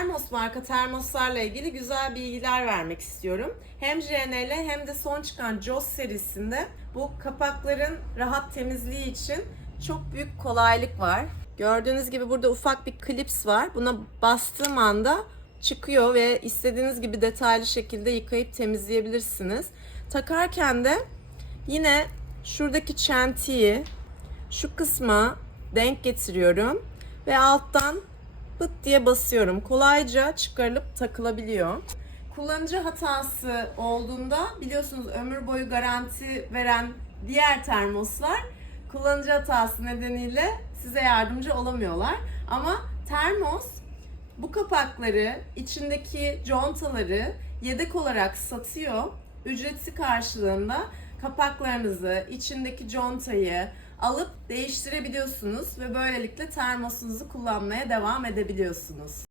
Termos marka termoslarla ilgili güzel bilgiler vermek istiyorum. Hem JNL hem de son çıkan Joss serisinde bu kapakların rahat temizliği için çok büyük kolaylık var. Gördüğünüz gibi burada ufak bir klips var. Buna bastığım anda çıkıyor ve istediğiniz gibi detaylı şekilde yıkayıp temizleyebilirsiniz. Takarken de yine şuradaki çentiyi şu kısma denk getiriyorum ve alttan pıt diye basıyorum. Kolayca çıkarılıp takılabiliyor. Kullanıcı hatası olduğunda biliyorsunuz ömür boyu garanti veren diğer termoslar kullanıcı hatası nedeniyle size yardımcı olamıyorlar. Ama termos bu kapakları, içindeki contaları yedek olarak satıyor. Ücreti karşılığında kapaklarınızı, içindeki contayı alıp değiştirebiliyorsunuz ve böylelikle termosunuzu kullanmaya devam edebiliyorsunuz.